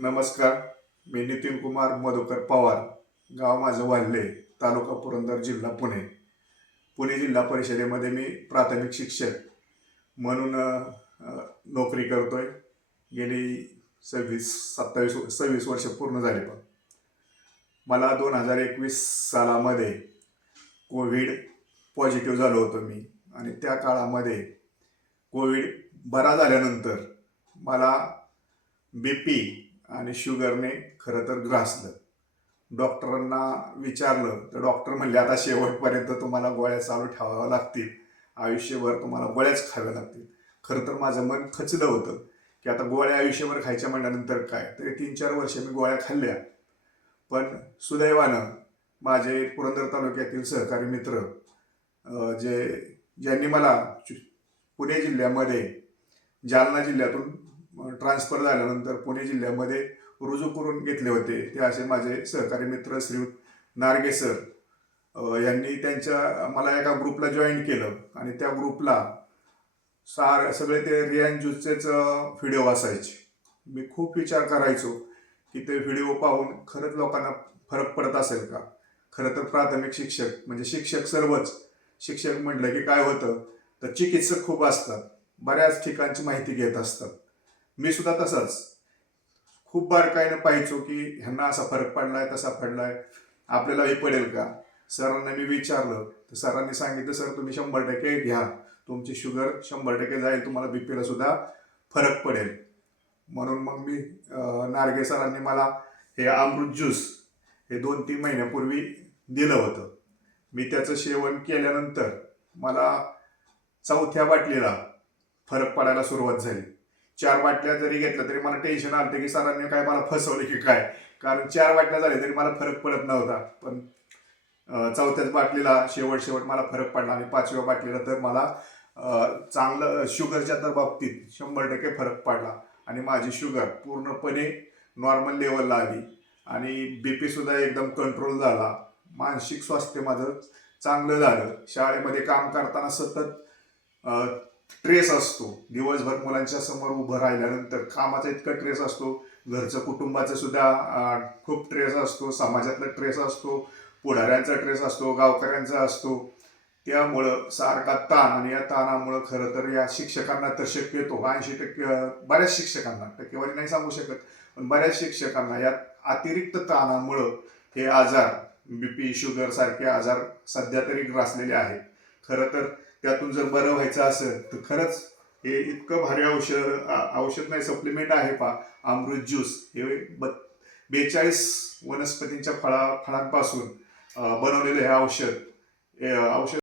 नमस्कार मी नितीन कुमार मधुकर पवार. गाव माझं वाल्हे तालुका पुरंदर जिल्हा पुणे. पुणे जिल्हा परिषदेमध्ये मी प्राथमिक शिक्षक म्हणून नोकरी करतो आहे गेली सव्वीस सत्तावीस सव्वीस वर्ष पूर्ण झाले पण. मला दोन हजार एकवीस सालामध्ये कोविड पॉझिटिव्ह झालो होतो मी. आणि त्या काळामध्ये कोविड बरा झाल्यानंतर मला बी पी आणि शुगरने खरं तर ग्रासलं. डॉक्टरांना विचारलं तर डॉक्टर म्हणले आता शेवटपर्यंत तुम्हाला गोळ्या चालू ठेवाव्या लागतील. आयुष्यभर तुम्हाला गोळ्याच खाव्या लागतील. खरं तर माझं मन खचलं होतं की आता गोळ्या आयुष्यभर खायच्या म्हणल्यानंतर काय? तरी तीन चार वर्ष मी गोळ्या खाल्ल्या. पण सुदैवानं माझे पुरंदर तालुक्यातील सहकारी मित्र जे ज्यांनी मला पुणे जिल्ह्यामध्ये जालना जिल्ह्यातून ट्रान्सफर झाल्यानंतर पुणे जिल्ह्यामध्ये रुजू करून घेतले होते. ते असे माझे सहकारी मित्र श्री नारगे सर यांनी त्यांच्या मला एका ग्रुपला जॉईन केलं. आणि त्या ग्रुपला सार सगळे ते रियान ज्यूसचेच व्हिडिओ असायचे. मी खूप विचार करायचो की ते व्हिडिओ पाहून खरंच लोकांना फरक पडत असेल का? खरं तर प्राथमिक शिक्षक म्हणजे शिक्षक सर्वच. शिक्षक म्हटलं की काय होतं? तर चिकित्सक खूप असतात. बऱ्याच ठिकाणची माहिती घेत असतात. मी सुद्धा तसंच. खूप बारकाईनं पाहायचो की ह्यांना असा फरक पडलाय तसा पडलाय. आपल्याला हे पडेल का? सरांना मी विचारलं. तर सरांनी सांगितलं सर तुम्ही शंभर टक्के घ्या. तुमची शुगर शंभर टक्के जाईल तुम्हाला बीपीला सुद्धा फरक पडेल. म्हणून मग मी नारगे सरांनी मला हे अमृत ज्यूस हे दोन तीन महिन्यापूर्वी दिलं होतं. मी त्याचं सेवन केल्यानंतर मला चौथ्या बाटलीला फरक पडायला सुरुवात झाली. चार बाटल्या जरी घेतल्या तरी मला टेन्शन आलं की सरांनी काय मला फसवलं की काय? कारण चार बाटल्या झाल्या तरी मला फरक पडत नव्हता. पण चौथ्याच बाटलीला शेवट शेवट मला फरक पडला आणि पाचव्या बाटलीला तर मला चांगलं शुगरच्या तर बाबतीत शंभर टक्के फरक पडला. आणि माझी शुगर पूर्णपणे नॉर्मल लेवलला आली. आणि बी पीसुद्धा एकदम कंट्रोल झाला. मानसिक स्वास्थ्य माझं चांगलं झालं. शाळेमध्ये काम करताना सतत ट्रेस असतो. दिवसभर मुलांच्या समोर उभं राहिल्यानंतर कामाचा इतका ट्रेस असतो. घरचं कुटुंबाचं सुद्धा खूप ट्रेस असतो. समाजातला ट्रेस असतो. पुढाऱ्यांचा ट्रेस असतो. गावकऱ्यांचा असतो. त्यामुळं सारखा ताण आणि या ताणामुळं खरं तर या शिक्षकांना तर शक्यतो ऐंशी टक्के बऱ्याच शिक्षकांना टक्केवारी नाही सांगू शकत पण बऱ्याच शिक्षकांना या अतिरिक्त ताणामुळं हे आजार बी पी शुगर सारखे आजार सध्या तरी ग्रासलेले आहेत. खरं तर त्यातून जर बरं व्हायचं असेल तर खरंच हे इतकं भारी औषध औषध नाही सप्लिमेंट आहे पा. अमृत ज्यूस हे ब बेचाळीस वनस्पतींच्या फळा फळांपासून बनवलेलं हे औषध. औषध